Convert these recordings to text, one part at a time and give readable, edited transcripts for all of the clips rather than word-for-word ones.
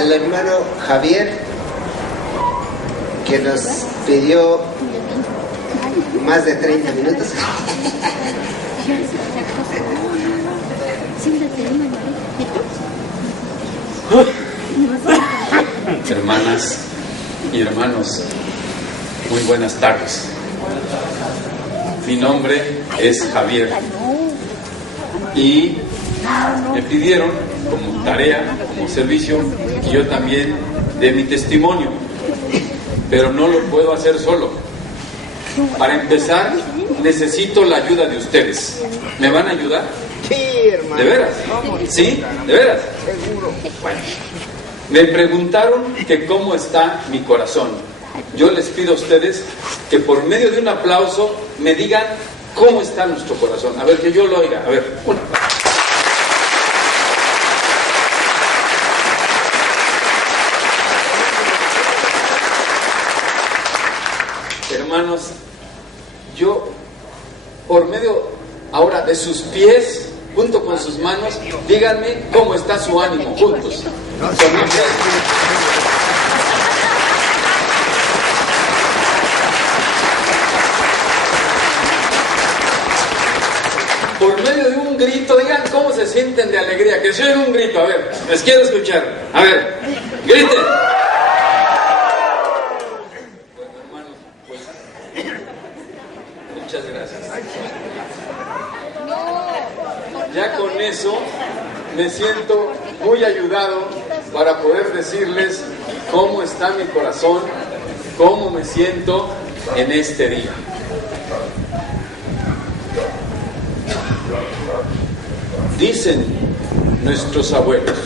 el hermano Javier, que nos pidió más de 30 minutos. Hermanas y hermanos, muy buenas tardes. Mi nombre es Javier y me pidieron como tarea, como servicio, que yo también dé mi testimonio, pero no lo puedo hacer solo. Para empezar, necesito la ayuda de ustedes. ¿Me van a ayudar? Sí, hermano. ¿De veras? ¿Sí? ¿De veras? Seguro. Bueno, me preguntaron que cómo está mi corazón. Yo les pido a ustedes que por medio de un aplauso me digan cómo está nuestro corazón. A ver, que yo lo oiga. A ver, una. Hermanos, yo, por medio ahora de sus pies, junto con sus manos, díganme cómo está su ánimo, juntos. Por medio de un grito, digan cómo se sienten de alegría. Que se oiga un grito, a ver, les quiero escuchar. A ver, griten. Muchas gracias. Ya con eso me siento muy ayudado para poder decirles cómo está mi corazón, cómo me siento en este día. Dicen nuestros abuelos,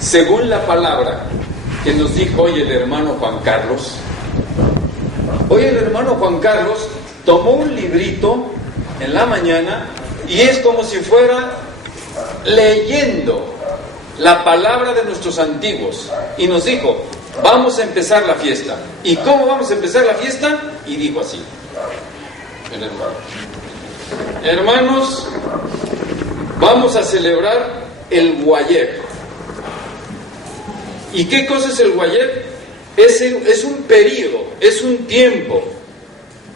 según la palabra que nos dijo hoy el hermano Juan Carlos, hoy el hermano Juan Carlos tomó un librito en la mañana y es como si fuera leyendo la palabra de nuestros antiguos y nos dijo, vamos a empezar la fiesta. ¿Y cómo vamos a empezar la fiesta? Y dijo así, el hermano: hermanos, vamos a celebrar el Guayeb. ¿Y qué cosa es el Guayeb? Es un periodo, es un tiempo,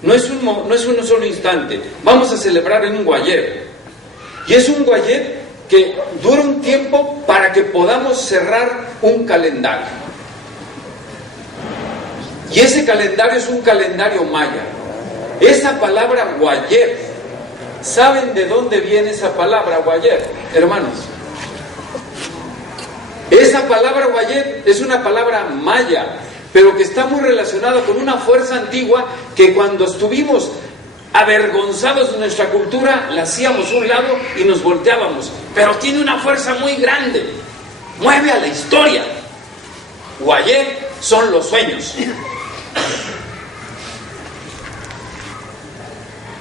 no es un solo instante. Vamos a celebrar en un Guayeb. Y es un Guayeb que dura un tiempo para que podamos cerrar un calendario. Y ese calendario es un calendario maya. Esa palabra Guayeb, ¿saben de dónde viene esa palabra Guayeb, hermanos? Esa palabra Guayeb es una palabra maya, pero que está muy relacionada con una fuerza antigua que cuando estuvimos avergonzados de nuestra cultura, la hacíamos a un lado y nos volteábamos. Pero tiene una fuerza muy grande, mueve a la historia. Guayeb son los sueños.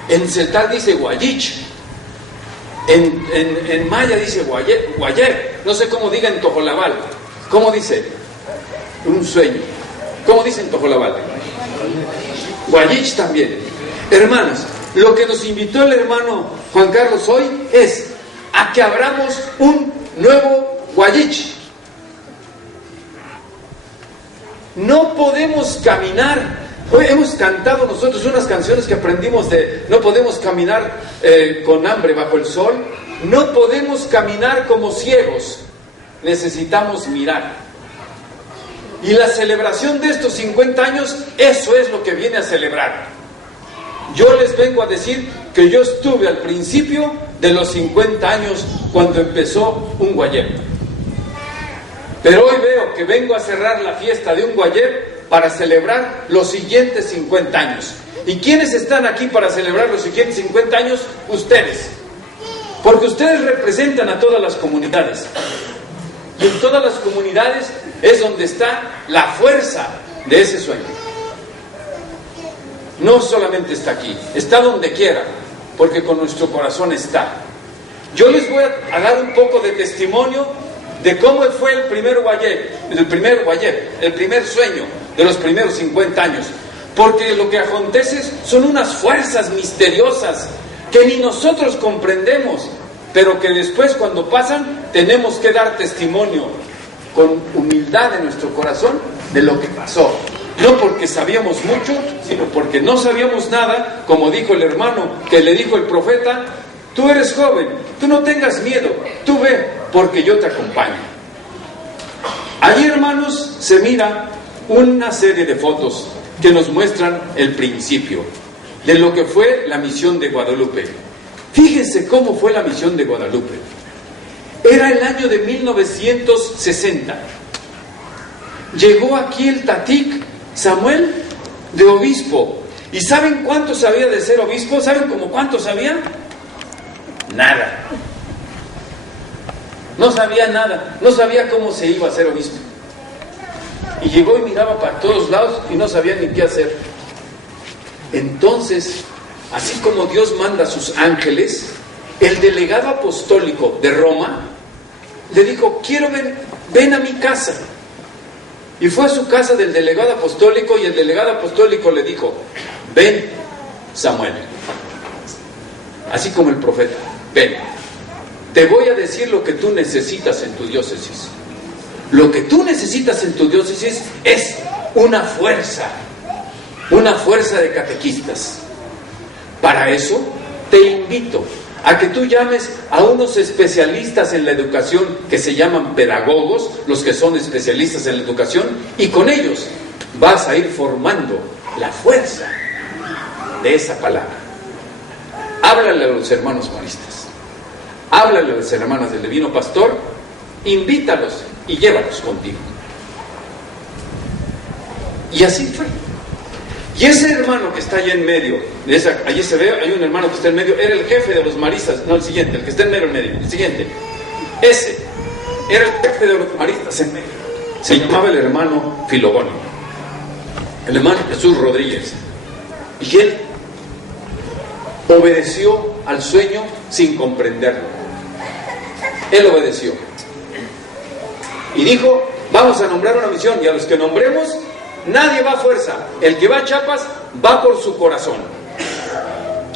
En celtal dice Guayich, en maya dice Guayeb, no sé cómo diga en tojolabal. ¿Cómo dice? Un sueño. ¿Cómo dice en tojolabal? Guayich también. Hermanos, lo que nos invitó el hermano Juan Carlos hoy es a que abramos un nuevo Guayich. No podemos caminar. Hoy hemos cantado nosotros unas canciones que aprendimos de no podemos caminar con hambre bajo el sol, no podemos caminar como ciegos, necesitamos mirar. Y la celebración de estos 50 años, eso es lo que viene a celebrar. Yo les vengo a decir que yo estuve al principio de los 50 años cuando empezó un Guayeb. Pero hoy veo que vengo a cerrar la fiesta de un Guayeb para celebrar los siguientes 50 años. ¿Y quiénes están aquí para celebrar los siguientes 50 años? Ustedes. Porque ustedes representan a todas las comunidades. Y en todas las comunidades es donde está la fuerza de ese sueño. No solamente está aquí, está donde quiera, porque con nuestro corazón está. Yo les voy a dar un poco de testimonio de cómo fue el primer Guayeb, el primer sueño de los primeros 50 años. Porque lo que acontece son unas fuerzas misteriosas que ni nosotros comprendemos. pero que después cuando pasan tenemos que dar testimonio con humildad en nuestro corazón de lo que pasó. No porque sabíamos mucho, sino porque no sabíamos nada, como dijo el hermano que le dijo el profeta: tú eres joven, tú no tengas miedo, tú ve, porque yo te acompaño. Allí, hermanos, se mira una serie de fotos que nos muestran el principio de lo que fue la misión de Guadalupe. Fíjense cómo fue la misión de Guadalupe. Era el año de 1960. Llegó aquí el Tatik Samuel de obispo. ¿Y saben cuánto sabía de ser obispo? ¿Saben como cuánto sabía? Nada. No sabía nada. No sabía cómo se iba a ser obispo. Y llegó y miraba para todos lados y no sabía ni qué hacer. Entonces, así como Dios manda a sus ángeles, el delegado apostólico de Roma le dijo: quiero ven a mi casa. Y fue a su casa del delegado apostólico, y el delegado apostólico le dijo: ven, Samuel, así como el profeta, ven, te voy a decir lo que tú necesitas en tu diócesis. Lo que tú necesitas en tu diócesis es una fuerza de catequistas. Para eso te invito a que tú llames a unos especialistas en la educación que se llaman pedagogos, los que son especialistas en la educación, y con ellos vas a ir formando la fuerza de esa palabra. Háblale a los hermanos maristas, háblale a las hermanas del Divino Pastor, invítalos y llévalos contigo. Y así fue. Y ese hermano que está allá en medio, allí se ve, hay un hermano que está en medio, era el jefe de los maristas, no el siguiente, el que está en medio, el siguiente. Ese era el jefe de los maristas en medio. Se llamaba el hermano Filogonio, el hermano Jesús Rodríguez. Y él obedeció al sueño sin comprenderlo. Él obedeció. Y dijo: vamos a nombrar una misión, y a los que nombremos, nadie va a fuerza. El que va a Chiapas va por su corazón.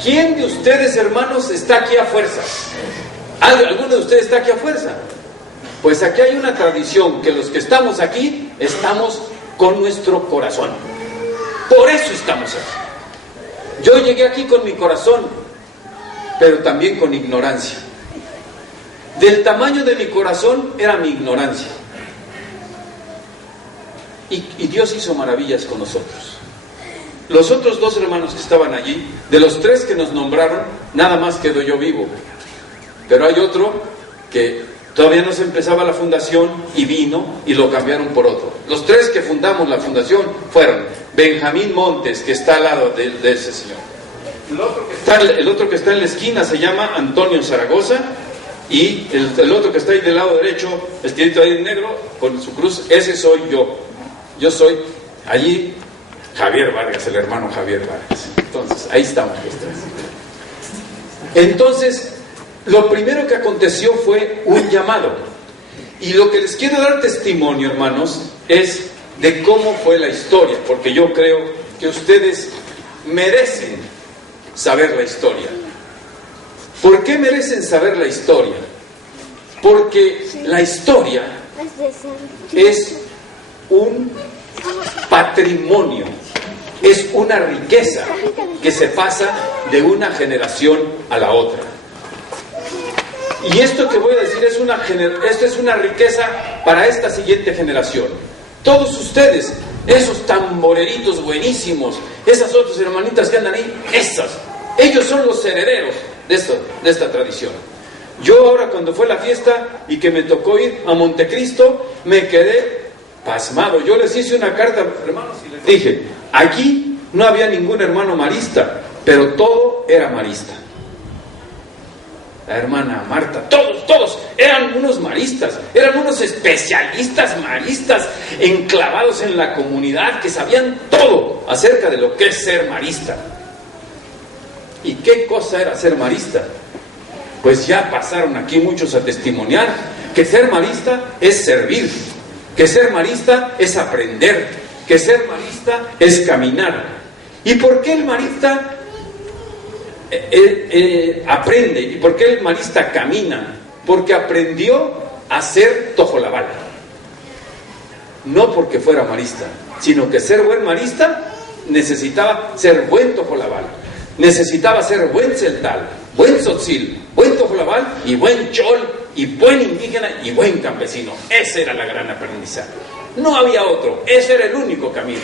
¿Quién de ustedes, hermanos, está aquí a fuerzas? ¿Alguno de ustedes está aquí a fuerza? Pues aquí hay una tradición, que los que estamos aquí, estamos con nuestro corazón. Por eso estamos aquí. Yo llegué aquí con mi corazón, pero también con ignorancia. Del tamaño de mi corazón era mi ignorancia. Y Dios hizo maravillas con nosotros. Los otros dos hermanos que estaban allí, de los tres que nos nombraron, nada más quedo yo vivo. Pero hay otro que todavía no se empezaba la fundación y vino y lo cambiaron por otro. Los tres que fundamos la fundación fueron Benjamín Montes, que está al lado de ese señor. El otro que está en la esquina se llama Antonio Zaragoza. Y el otro que está ahí del lado derecho, vestidito ahí en negro, con su cruz, ese soy yo. Yo soy allí Javier Vargas, el hermano Javier Vargas. Entonces, ahí estamos los tres. Entonces, lo primero que aconteció fue un llamado. Y lo que les quiero dar testimonio, hermanos, es de cómo fue la historia, porque yo creo que ustedes merecen saber la historia. ¿Por qué merecen saber la historia? Porque la historia es un patrimonio, es una riqueza que se pasa de una generación a la otra. Y esto que voy a decir esto es una riqueza para esta siguiente generación. Todos ustedes, esos tamboreritos buenísimos, esas otras hermanitas que andan ahí, ellos son los herederos de esta tradición. Yo ahora, cuando fue la fiesta y que me tocó ir a Montecristo, me quedé pasmado. Yo les hice una carta, hermanos, y les dije: aquí no había ningún hermano marista, pero todo era marista. La hermana Marta, todos eran unos maristas, eran unos especialistas maristas enclavados en la comunidad, que sabían todo acerca de lo que es ser marista. ¿Y qué cosa era ser marista? Pues ya pasaron aquí muchos a testimoniar que ser marista es servir, que ser marista es aprender, que ser marista es caminar. ¿Y por qué el marista aprende. ¿Y por qué el marista camina? Porque aprendió a ser tojolabal. No porque fuera marista, sino que ser buen marista necesitaba ser buen tojolabal, necesitaba ser buen celtal, buen tzotzil, buen tojolabal y buen chol y buen indígena y buen campesino. Ese era la gran aprendizaje. No había otro, ese era el único camino.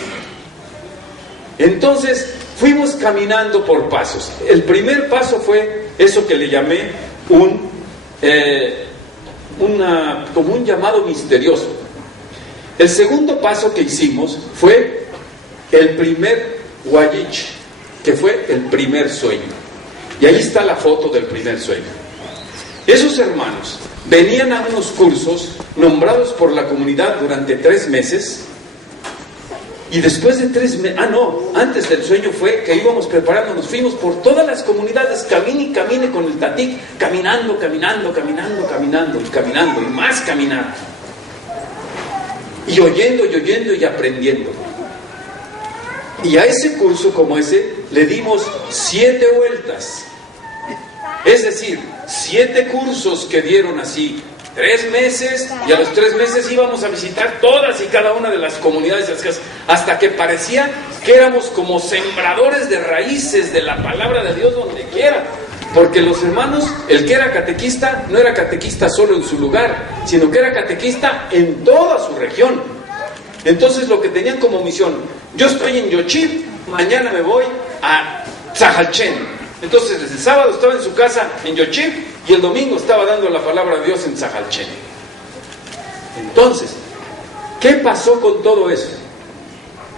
Entonces fuimos caminando por pasos. El primer paso fue eso que le llamé como un llamado misterioso. El segundo paso que hicimos fue el primer Wayich, que fue el primer sueño. Y ahí está la foto del primer sueño. Esos hermanos venían a unos cursos nombrados por la comunidad durante 3 meses. Y después de 3 meses, antes del sueño fue que íbamos preparándonos, fuimos por todas las comunidades, camine y camine con el tatik, caminando, y más caminar. Y oyendo y aprendiendo. Y a ese curso como ese le dimos 7 vueltas. Es decir, 7 cursos que dieron así 3 meses, y a los 3 meses íbamos a visitar todas y cada una de las comunidades de las casas, hasta que parecía que éramos como sembradores de raíces de la palabra de Dios donde quiera. Porque los hermanos, el que era catequista, no era catequista solo en su lugar, sino que era catequista en toda su región. Entonces lo que tenían como misión, yo estoy en Yochib, mañana me voy a Tzajalchen. Entonces desde el sábado estaba en su casa en Yochib y el domingo estaba dando la palabra de Dios en Tzajalchen. Entonces, ¿qué pasó con todo eso?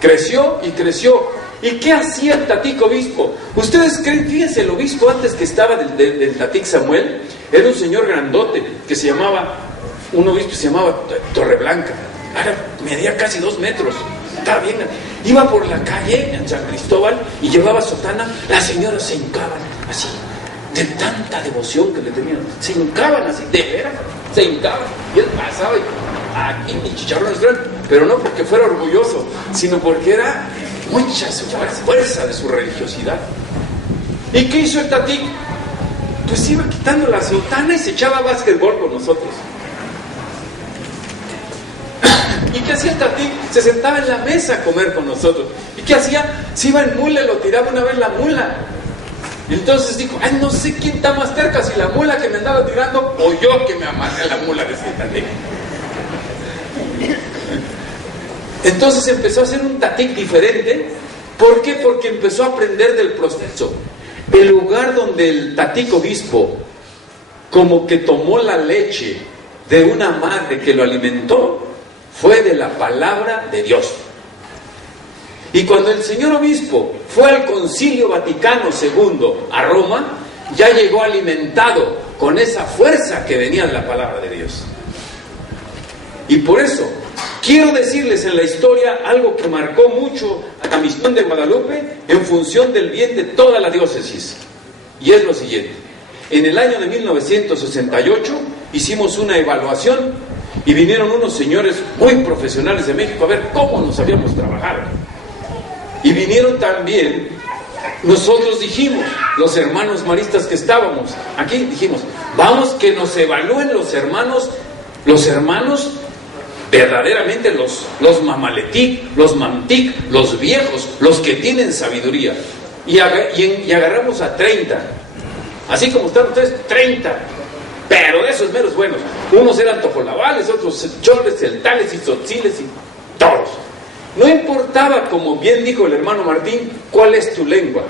Creció y creció. ¿Y qué hacía el tatik obispo? Ustedes creen, fíjense, el obispo antes que estaba del tatik Samuel, era un señor grandote que se llamaba, un obispo se llamaba Torreblanca. Ahora medía casi 2 metros. Estaba bien. Iba por la calle en San Cristóbal y llevaba sotana. Las señoras se hincaban así, de tanta devoción que le tenían. Se hincaban así, de veras, se hincaban. Y él pasaba y aquí mi chicharrones grandes. Pero no porque fuera orgulloso, sino porque era mucha fuerza de su religiosidad. ¿Y qué hizo el tatik? Pues iba quitando la sotana y se echaba básquetbol con nosotros. ¿Y qué hacía el tatik? Se sentaba en la mesa a comer con nosotros. ¿Y qué hacía? Se iba en mula y lo tiraba una vez la mula. Y entonces dijo, ay, no sé quién está más cerca, si la mula que me andaba tirando o yo que me amarré a la mula de ese tatik. Entonces empezó a hacer un tatik diferente. ¿Por qué? Porque empezó a aprender del proceso. El lugar donde el tatik obispo como que tomó la leche de una madre que lo alimentó fue de la palabra de Dios. Y cuando el señor obispo fue al Concilio Vaticano II a Roma, ya llegó alimentado con esa fuerza que venía de la palabra de Dios. Y por eso quiero decirles en la historia algo que marcó mucho a la misión de Guadalupe en función del bien de toda la diócesis. Y es lo siguiente: en el año de 1968 hicimos una evaluación y vinieron unos señores muy profesionales de México a ver cómo nos habíamos trabajado. Y vinieron también, nosotros dijimos, los hermanos maristas que estábamos aquí, dijimos, vamos que nos evalúen los hermanos verdaderamente los mamaletic, los mamtic, los viejos, los que tienen sabiduría. Y agarramos a 30, así como están ustedes, 30. Pero de esos menos buenos, unos eran tojolabales, otros choles, celtales y tzotziles y todos. No importaba, como bien dijo el hermano Martín, cuál es tu lengua.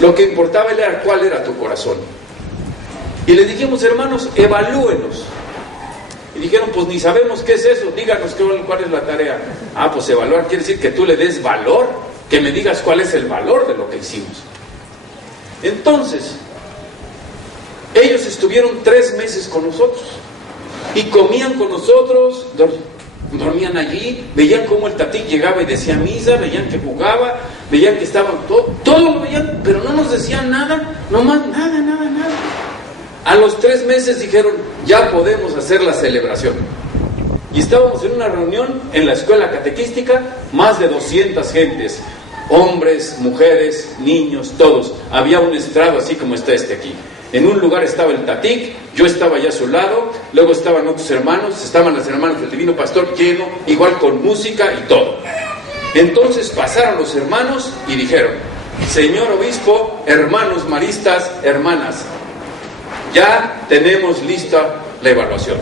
Lo que importaba era cuál era tu corazón. Y les dijimos, hermanos, evalúenos. Y dijeron, pues ni sabemos qué es eso, díganos cuál es la tarea. Ah, pues evaluar quiere decir que tú le des valor, que me digas cuál es el valor de lo que hicimos. Entonces, ellos estuvieron 3 meses con nosotros y comían con nosotros, dormían allí, veían cómo el tatik llegaba y decía misa, veían que jugaba, veían que estaban todo lo veían, pero no nos decían nada, nomás nada. A los 3 meses dijeron, ya podemos hacer la celebración. Y estábamos en una reunión en la escuela catequística, más de 200 gentes. hombres, mujeres, niños, todos. Había un estrado así como está este aquí. En un lugar estaba el tatik, yo estaba allá a su lado, luego estaban otros hermanos, estaban las hermanas del Divino Pastor lleno, igual con música y todo. Entonces pasaron los hermanos y dijeron: señor obispo, hermanos maristas, hermanas, ya tenemos lista la evaluación.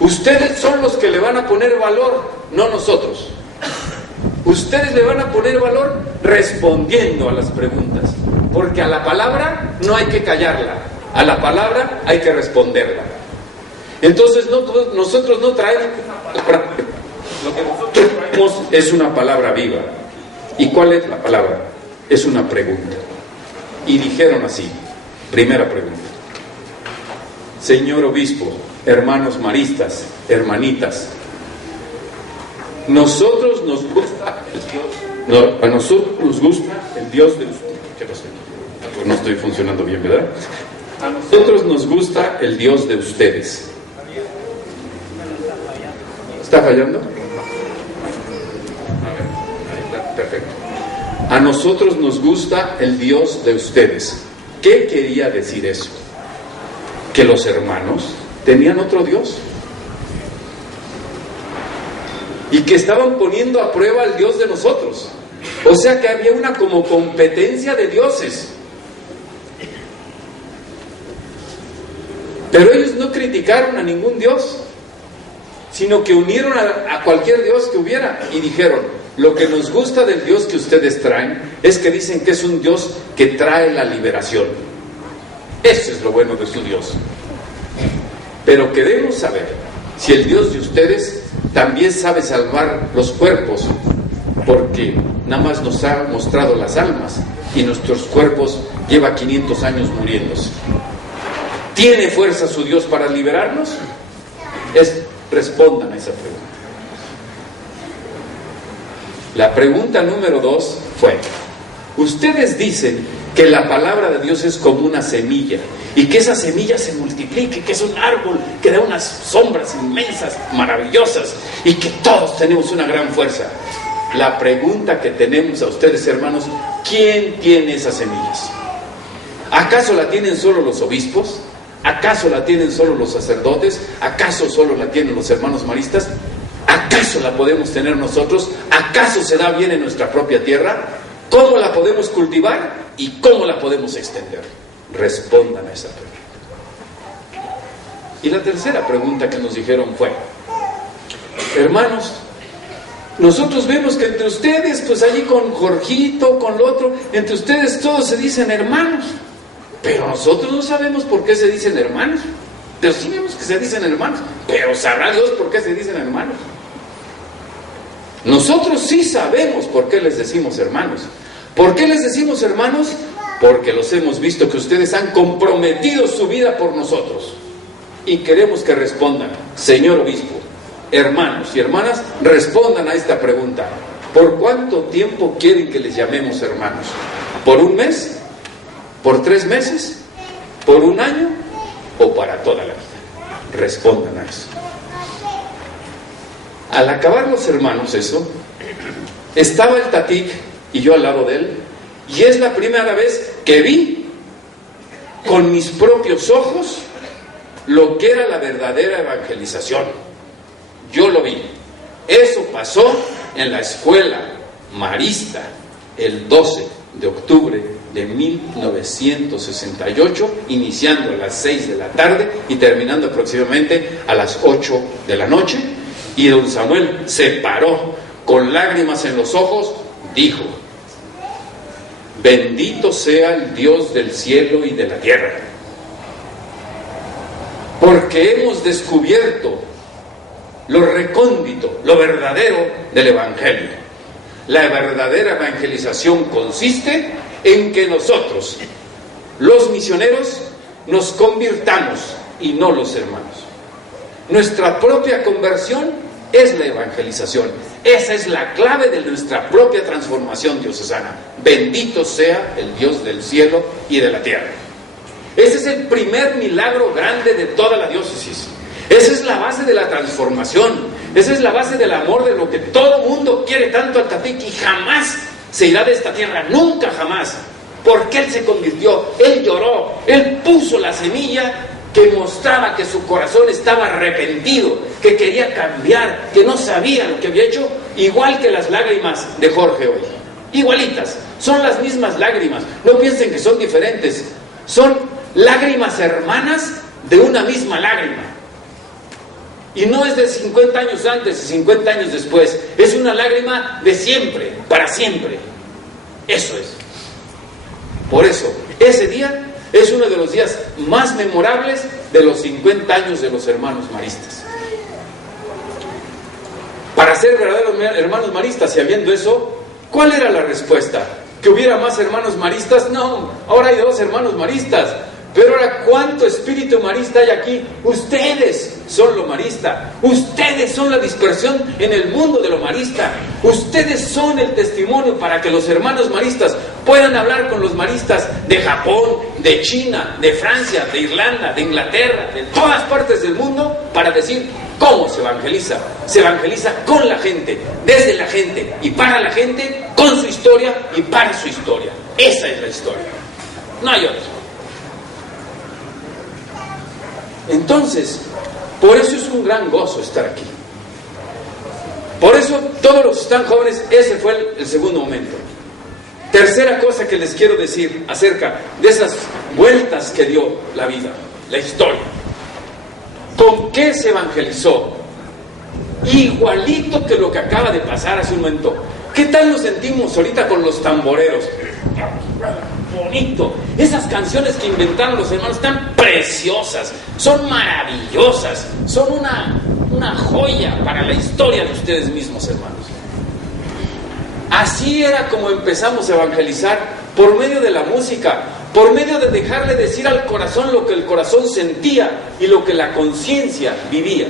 Ustedes son los que le van a poner valor, no nosotros. Ustedes le van a poner valor respondiendo a las preguntas, porque a la palabra no hay que callarla, a la palabra hay que responderla. Entonces nosotros no traemos una palabra, lo que nosotros traemos es una palabra viva. ¿Y cuál es la palabra? Es una pregunta. Y dijeron así, primera pregunta: señor obispo, hermanos maristas, hermanitas, nosotros nos gusta el Dios, a nosotros nos gusta el Dios de ustedes. ¿Qué pasó? No estoy funcionando bien, ¿verdad? A nosotros nos gusta el Dios de ustedes. ¿Está fallando? A ver, ahí está, perfecto. A nosotros nos gusta el Dios de ustedes. ¿Qué quería decir eso? Que los hermanos tenían otro Dios y que estaban poniendo a prueba al Dios de nosotros. O sea que había una como competencia de dioses. Pero ellos no criticaron a ningún Dios, sino que unieron a cualquier Dios que hubiera y dijeron: lo que nos gusta del Dios que ustedes traen es que dicen que es un Dios que trae la liberación. Eso es lo bueno de su Dios. Pero queremos saber si el Dios de ustedes también sabe salvar los cuerpos, porque nada más nos ha mostrado las almas y nuestros cuerpos lleva 500 años muriéndose. ¿Tiene fuerza su Dios para liberarnos? Respondan a esa pregunta. La pregunta número 2 fue: ustedes dicen que la palabra de Dios es como una semilla y que esa semilla se multiplique, que es un árbol que da unas sombras inmensas, maravillosas, y que todos tenemos una gran fuerza. La pregunta que tenemos a ustedes, hermanos: ¿quién tiene esas semillas? ¿Acaso la tienen solo los obispos? ¿Acaso la tienen solo los sacerdotes? ¿Acaso solo la tienen los hermanos maristas? ¿Acaso la podemos tener nosotros? ¿Acaso se da bien en nuestra propia tierra? ¿Cómo la podemos cultivar y cómo la podemos extender? Respondan a esa pregunta. Y la tercera pregunta que nos dijeron fue: hermanos, nosotros vemos que entre ustedes, pues allí con Jorgito, con lo otro, entre ustedes todos se dicen hermanos, pero nosotros no sabemos por qué se dicen hermanos. Pero sí vemos que se dicen hermanos, pero sabrá Dios por qué se dicen hermanos. Nosotros sí sabemos por qué les decimos hermanos. ¿Por qué les decimos hermanos? Porque los hemos visto que ustedes han comprometido su vida por nosotros. Y queremos que respondan, señor obispo, hermanos y hermanas, respondan a esta pregunta: ¿por cuánto tiempo quieren que les llamemos hermanos? ¿Por un mes? ¿Por 3 meses? ¿Por un año? ¿O para toda la vida? Respondan a eso. Al acabar los hermanos eso, estaba el tatik y yo al lado de él, y es la primera vez que vi con mis propios ojos lo que era la verdadera evangelización. Yo lo vi. Eso pasó en la escuela marista el 12 de octubre de 1968, iniciando a las 6 de la tarde y terminando aproximadamente a las 8 de la noche. Y don Samuel se paró con lágrimas en los ojos, dijo: bendito sea el Dios del cielo y de la tierra, porque hemos descubierto lo recóndito, lo verdadero del Evangelio. La verdadera evangelización consiste en que nosotros, los misioneros, nos convirtamos y no los hermanos. Nuestra propia conversión es la evangelización. Esa es la clave de nuestra propia transformación diocesana. Bendito sea el Dios del cielo y de la tierra. Ese es el primer milagro grande de toda la diócesis. Esa es la base de la transformación. Esa es la base del amor, de lo que todo mundo quiere tanto al Tatequi. Jamás se irá de esta tierra, nunca jamás. Porque él se convirtió, él lloró, él puso la semilla que mostraba que su corazón estaba arrepentido, que quería cambiar, que no sabía lo que había hecho, igual que las lágrimas de Jorge hoy. Igualitas, son las mismas lágrimas. No piensen que son diferentes, son lágrimas hermanas de una misma lágrima. Y no es de 50 años antes y 50 años después, es una lágrima de siempre, para siempre. Eso es. Por eso, ese día es uno de los días más memorables de los 50 años de los hermanos maristas. Para ser verdaderos hermanos maristas, y habiendo eso, ¿cuál era la respuesta? ¿Que hubiera más hermanos maristas? No, ahora hay 2 hermanos maristas. Pero ahora, ¿cuánto espíritu marista hay aquí? Ustedes son lo marista. Ustedes son la dispersión en el mundo de lo marista. Ustedes son el testimonio para que los hermanos maristas puedan hablar con los maristas de Japón, de China, de Francia, de Irlanda, de Inglaterra, de todas partes del mundo, para decir cómo se evangeliza. Se evangeliza con la gente, desde la gente y para la gente, con su historia y para su historia. Esa es la historia. No hay otra. Entonces, por eso es un gran gozo estar aquí. Por eso, todos los que están jóvenes, ese fue el segundo momento. Tercera cosa que les quiero decir acerca de esas vueltas que dio la vida, la historia. ¿Con qué se evangelizó? Igualito que lo que acaba de pasar hace un momento. ¿Qué tal nos sentimos ahorita con los tamboreros? Bonito. Esas canciones que inventaron los hermanos están preciosas, son maravillosas, son una joya para la historia de ustedes mismos, hermanos. Así era como empezamos a evangelizar, por medio de la música, por medio de dejarle decir al corazón lo que el corazón sentía y lo que la conciencia vivía.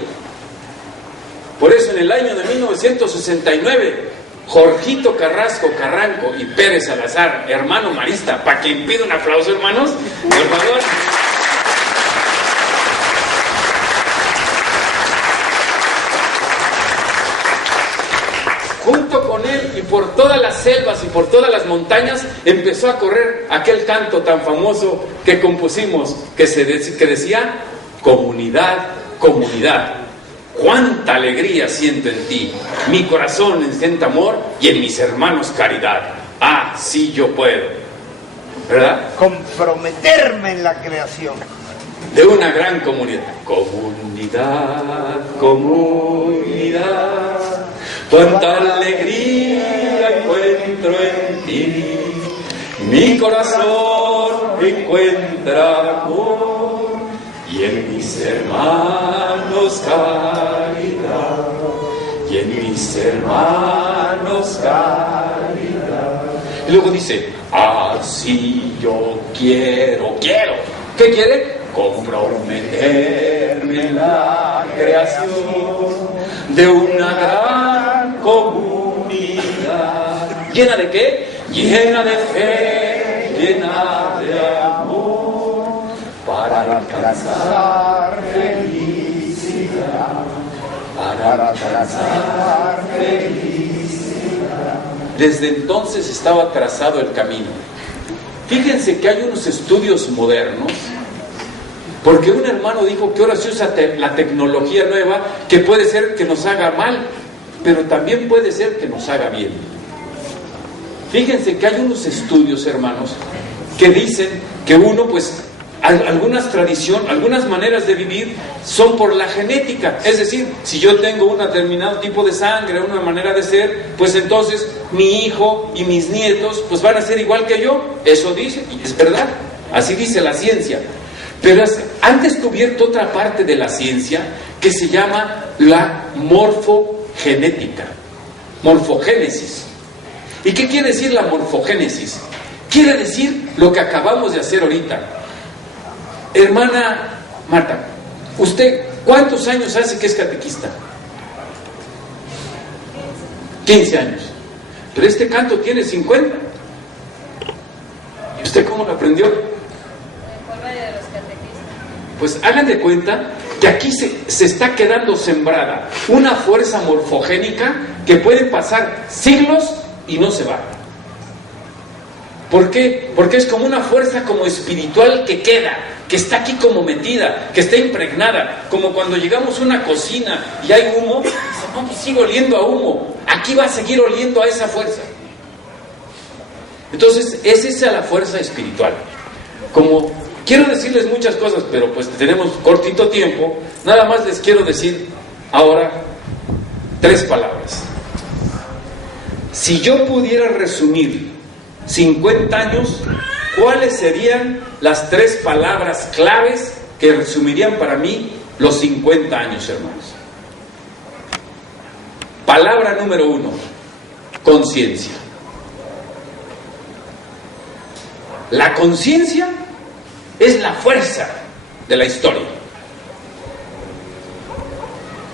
Por eso en el año de 1969, Jorgito Carrasco Carranco y Pérez Salazar, hermano marista, para quien pida un aplauso, hermanos, por favor. Junto con él y por todas las selvas y por todas las montañas empezó a correr aquel canto tan famoso que compusimos, que decía: comunidad, comunidad. Cuánta alegría siento en ti, mi corazón siente amor y en mis hermanos caridad. Ah, sí yo puedo, ¿verdad? Comprometerme en la creación de una gran comunidad. Comunidad, comunidad, cuánta alegría encuentro en ti, mi corazón encuentra amor y en mis hermanos caridad, y en mis hermanos caridad. Y luego dice: así yo quiero. ¿Qué quiere? Comprometerme en la creación de una gran comunidad. ¿Llena de qué? Llena de fe, llena de amor, para alcanzar felicidad, para alcanzar felicidad. Desde entonces estaba trazado el camino. Fíjense que hay unos estudios modernos, porque un hermano dijo que ahora se usa la tecnología nueva, que puede ser que nos haga mal, pero también puede ser que nos haga bien. Fíjense que hay unos estudios, hermanos, que dicen que uno, pues, algunas tradiciones, algunas maneras de vivir son por la genética. Es decir, si yo tengo un determinado tipo de sangre, una manera de ser, pues entonces mi hijo y mis nietos pues van a ser igual que yo. Eso dice, y es verdad, así dice la ciencia. Pero han descubierto otra parte de la ciencia que se llama la morfogenética, morfogénesis. ¿Y qué quiere decir la morfogénesis? Quiere decir lo que acabamos de hacer ahorita. Hermana Marta, ¿usted cuántos años hace que es catequista? 15 años. Pero este canto tiene 50. ¿Y usted cómo lo aprendió? Por medio de los catequistas. Pues hagan de cuenta que aquí se está quedando sembrada una fuerza morfogénica que puede pasar siglos y no se va. ¿Por qué? Porque es como una fuerza como espiritual que queda, que está aquí como metida, que está impregnada, como cuando llegamos a una cocina y hay humo, no, pues sigue oliendo a humo, aquí va a seguir oliendo a esa fuerza. Entonces, es esa la fuerza espiritual. Como quiero decirles muchas cosas, pero pues tenemos cortito tiempo, nada más les quiero decir ahora 3 palabras. Si yo pudiera resumir 50 años, ¿cuáles serían las 3 palabras claves que resumirían para mí los 50 años, hermanos? Palabra número 1, conciencia. La conciencia es la fuerza de la historia.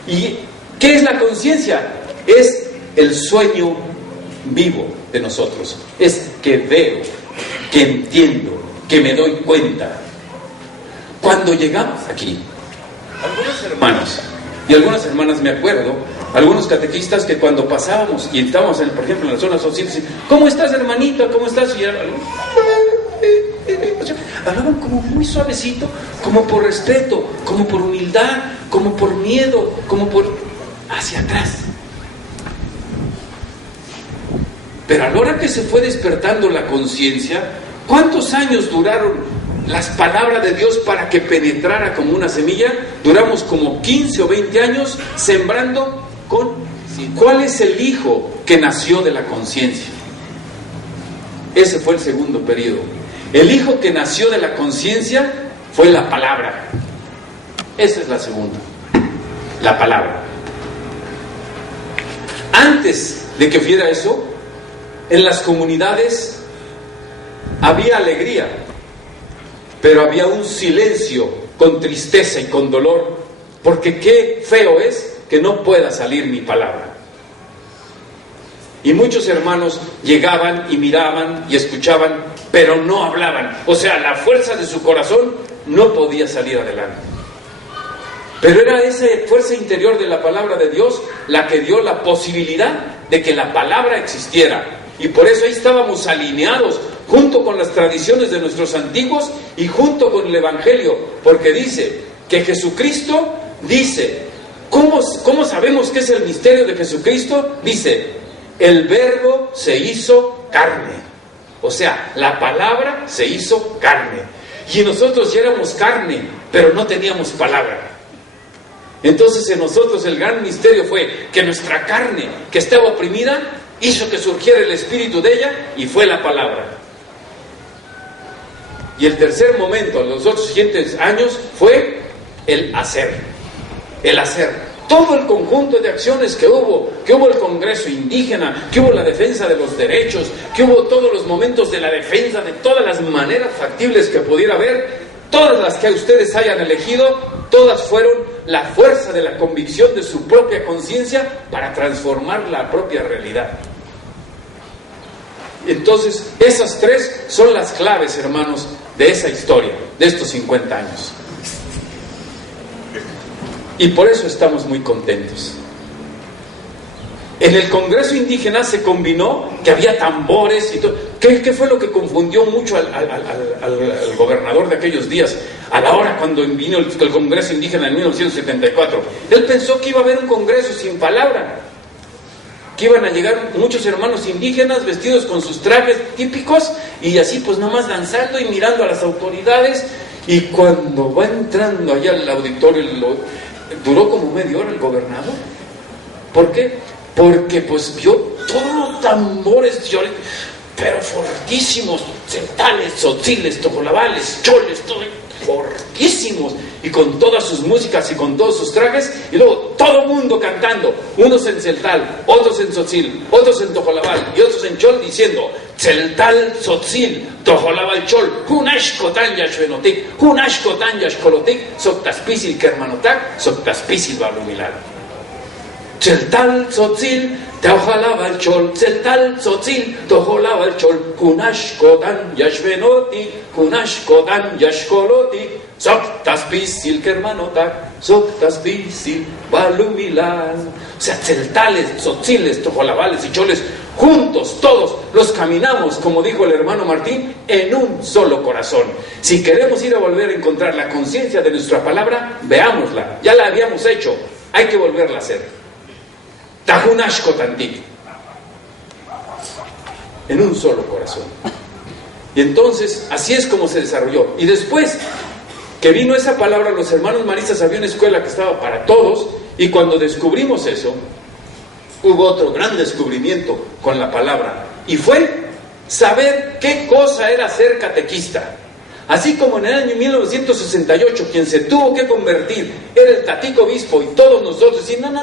¿Y qué es la conciencia? Es el sueño vivo de nosotros. Es que veo, que entiendo, que me doy cuenta. Cuando llegamos aquí, algunos hermanos y algunas hermanas, me acuerdo, algunos catequistas que cuando pasábamos y estábamos, por ejemplo, en la zona social, decían, ¿cómo estás, hermanita? ¿Cómo estás? Y hablaban como muy suavecito, como por respeto, como por humildad, como por miedo, como por hacia atrás. Pero a la hora que se fue despertando la conciencia, ¿cuántos años duraron las palabras de Dios para que penetrara como una semilla? Duramos como 15 o 20 años sembrando con... ¿Cuál es el hijo que nació de la conciencia? Ese fue el segundo periodo. El hijo que nació de la conciencia fue la palabra. Esa es la segunda. La palabra. Antes de que fuera eso, en las comunidades había alegría, pero había un silencio con tristeza y con dolor, porque qué feo es que no pueda salir mi palabra. Y muchos hermanos llegaban y miraban y escuchaban, pero no hablaban. O sea, la fuerza de su corazón no podía salir adelante. Pero era esa fuerza interior de la palabra de Dios la que dio la posibilidad de que la palabra existiera. Y por eso ahí estábamos alineados junto con las tradiciones de nuestros antiguos y junto con el Evangelio, porque dice que Jesucristo dice, ¿cómo sabemos que es el misterio de Jesucristo? Dice, el Verbo se hizo carne. O sea, la palabra se hizo carne. Y nosotros ya éramos carne, pero no teníamos palabra. Entonces en nosotros el gran misterio fue que nuestra carne, que estaba oprimida, hizo que surgiera el espíritu de ella y fue la palabra. Y el tercer momento, los otros siguientes años, fue el hacer. El hacer. Todo el conjunto de acciones que hubo el Congreso Indígena, que hubo la defensa de los derechos, que hubo todos los momentos de la defensa de todas las maneras factibles que pudiera haber, todas las que ustedes hayan elegido, todas fueron la fuerza de la convicción de su propia conciencia para transformar la propia realidad. Entonces, esas 3 son las claves, hermanos, de esa historia, de estos 50 años. Y por eso estamos muy contentos. En el Congreso Indígena se combinó que había tambores y todo. ¿Qué fue lo que confundió mucho al gobernador de aquellos días? A la hora cuando vino el Congreso Indígena en 1974. Él pensó que iba a haber un congreso sin palabra. Que iban a llegar muchos hermanos indígenas vestidos con sus trajes típicos y así pues nomás danzando y mirando a las autoridades. Y cuando va entrando allá al auditorio, duró como media hora el gobernador. ¿Por qué? Porque pues vio todos los tambores, pero fortísimos, centales, tzotziles, tojolabales, choles, todo fortísimos, y con todas sus músicas y con todos sus trajes, y luego todo el mundo cantando, unos en celtal, otros en tzotzil, otros en tojolabal y otros en chol, diciendo celtal, tzotzil, tojolabal, chol, hunashkotan yashvenotik, hunashkotan yashkolotik, soctaspisil kermanotak, soctaspisil balumilal. Celtal, tzotzil, tojolabal, chol, celtal, tzotzil, tojolabal, chol, hunashkotan yashvenotik, hunashkotan yashkolotik, Sok taspisil kermanotak, sok taspisil balumilan. O sea, tzeltales, tzotziles, tojolabales y choles, juntos, todos, los caminamos, como dijo el hermano Martín, en un solo corazón. Si queremos ir a volver a encontrar la conciencia de nuestra palabra, veámosla. Ya la habíamos hecho, hay que volverla a hacer. Tajunashko tantik. En un solo corazón. Y entonces, así es como se desarrolló. Y después que vino esa palabra, los hermanos maristas, había una escuela que estaba para todos, y cuando descubrimos eso, hubo otro gran descubrimiento con la palabra, y fue saber qué cosa era ser catequista. Así como en el año 1968 quien se tuvo que convertir era el Tatico Obispo, y todos nosotros decían,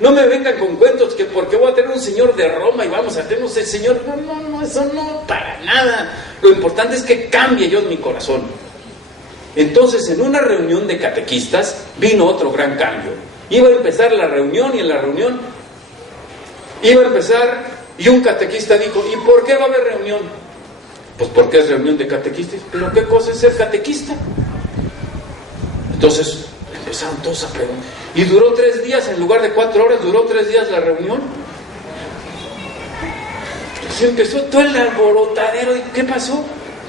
no me vengan con cuentos que porque voy a tener un señor de Roma y vamos a tener ese señor, no, eso no, para nada. Lo importante es que cambie yo en mi corazón. Entonces, en una reunión de catequistas vino otro gran cambio. Iba a empezar la reunión, y en la reunión iba a empezar, y un catequista dijo, ¿y por qué va a haber reunión? Pues porque es reunión de catequistas. ¿Pero qué cosa es ser catequista? Entonces empezaron todos a preguntar. Y duró 3 días, en lugar de 4 horas, duró 3 días la reunión. Se empezó todo el alborotadero. ¿Qué pasó?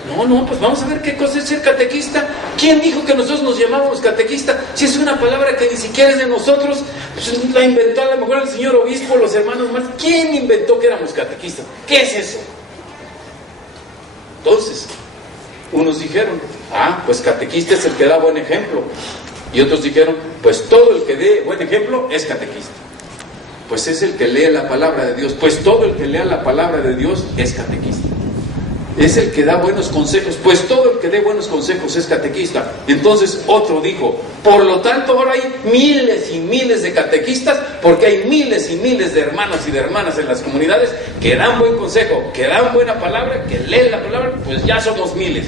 No, pues vamos a ver qué cosa es ser catequista. ¿Quién dijo que nosotros nos llamábamos catequista? Si es una palabra que ni siquiera es de nosotros, pues la inventó a lo mejor el señor obispo, los hermanos más. ¿Quién inventó que éramos catequistas? ¿Qué es eso? Entonces, unos dijeron, pues catequista es el que da buen ejemplo. Y otros dijeron, pues todo el que dé buen ejemplo es catequista. Pues es el que lee la palabra de Dios. Pues todo el que lea la palabra de Dios es catequista. Es el que da buenos consejos. Pues todo el que dé buenos consejos es catequista. Entonces otro dijo, por lo tanto ahora hay miles y miles de catequistas, porque hay miles y miles de hermanos y de hermanas en las comunidades que dan buen consejo, que dan buena palabra, que leen la palabra. Pues ya somos miles.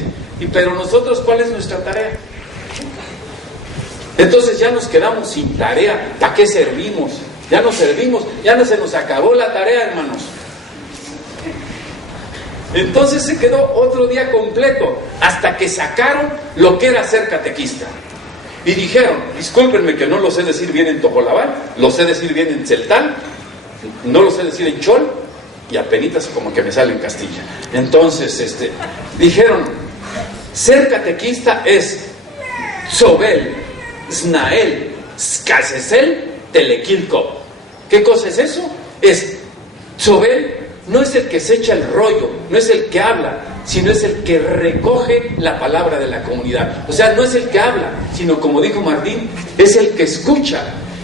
Pero nosotros, ¿cuál es nuestra tarea? Entonces ya nos quedamos sin tarea. ¿Para qué servimos? Ya no servimos, ya no se nos acabó la tarea, hermanos. Entonces se quedó otro día completo, hasta que sacaron lo que era ser catequista. Y dijeron, discúlpenme que no lo sé decir bien en Tojolabal, lo sé decir bien en Tzeltal, no lo sé decir en Chol, y apenitas como que me sale en Castilla. Entonces, dijeron, ser catequista es Sobel, Snael, Skasesel, Telequilco. ¿Qué cosa es eso? Es Sobel. No es el que se echa el rollo, no es el que habla, sino es el que recoge la palabra de la comunidad. O sea, no es el que habla, sino como dijo Martín, es el que escucha.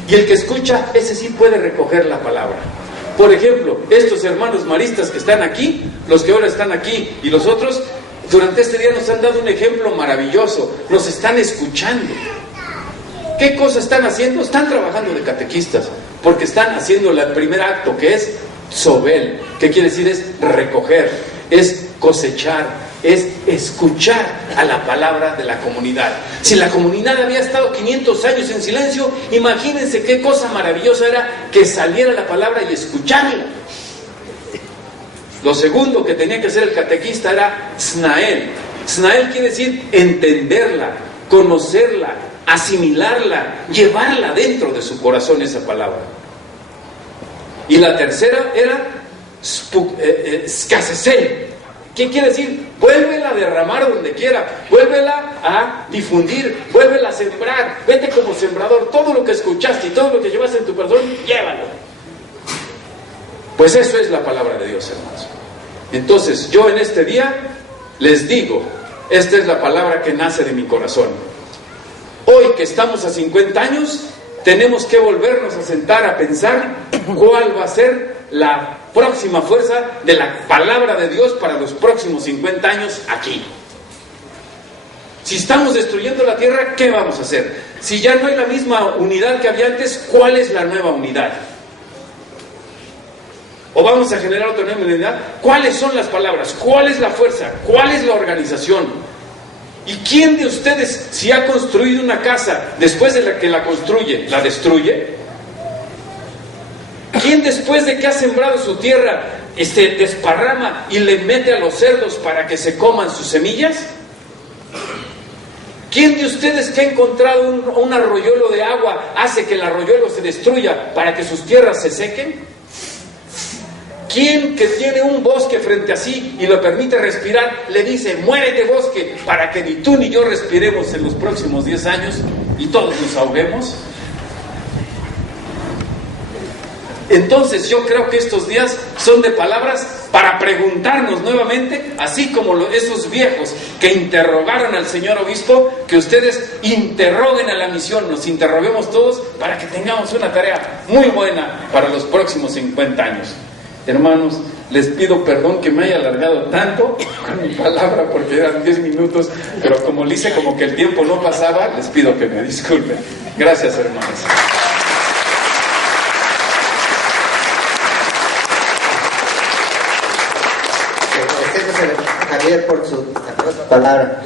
Y el que escucha, ese sí puede recoger la palabra. Por ejemplo, estos hermanos maristas que están aquí, los que ahora están aquí y los otros, durante este día nos han dado un ejemplo maravilloso. Nos están escuchando. ¿Qué cosa están haciendo? Están trabajando de catequistas, porque están haciendo el primer acto, que es Sobel. ¿Qué quiere decir? Es recoger, es cosechar, es escuchar a la palabra de la comunidad. Si la comunidad había estado 500 años en silencio, imagínense qué cosa maravillosa era que saliera la palabra y escucharla. Lo segundo que tenía que hacer el catequista era Snael. Snael quiere decir entenderla, conocerla, asimilarla, llevarla dentro de su corazón, esa palabra. Y la tercera era Skasesel. ¿Qué quiere decir? Vuélvela a derramar donde quiera, vuélvela a difundir, vuélvela a sembrar. Vete como sembrador, todo lo que escuchaste y todo lo que llevaste en tu corazón, llévalo. Pues eso es la palabra de Dios, hermanos. Entonces yo en este día les digo, esta es la palabra que nace de mi corazón. Hoy que estamos a 50 años, tenemos que volvernos a sentar a pensar cuál va a ser la próxima fuerza de la palabra de Dios para los próximos 50 años aquí. Si estamos destruyendo la tierra, ¿qué vamos a hacer? Si ya no hay la misma unidad que había antes, ¿cuál es la nueva unidad? ¿O vamos a generar otra nueva unidad? ¿Cuáles son las palabras? ¿Cuál es la fuerza? ¿Cuál es la organización? ¿Y quién de ustedes, si ha construido una casa, después de la que la construye, la destruye? ¿Quién después de que ha sembrado su tierra, desparrama y le mete a los cerdos para que se coman sus semillas? ¿Quién de ustedes que ha encontrado un arroyuelo de agua hace que el arroyuelo se destruya para que sus tierras se sequen? ¿Quién que tiene un bosque frente a sí y lo permite respirar, le dice, muérete bosque, para que ni tú ni yo respiremos en los próximos 10 años y todos nos ahoguemos? Entonces yo creo que estos días son de palabras para preguntarnos nuevamente, así como esos viejos que interrogaron al señor obispo, que ustedes interroguen a la misión, nos interroguemos todos para que tengamos una tarea muy buena para los próximos 50 años. Hermanos, les pido perdón que me haya alargado tanto con mi palabra porque eran 10 minutos, pero como le hice como que el tiempo no pasaba, les pido que me disculpen. Gracias, hermanos. Javier por su palabra.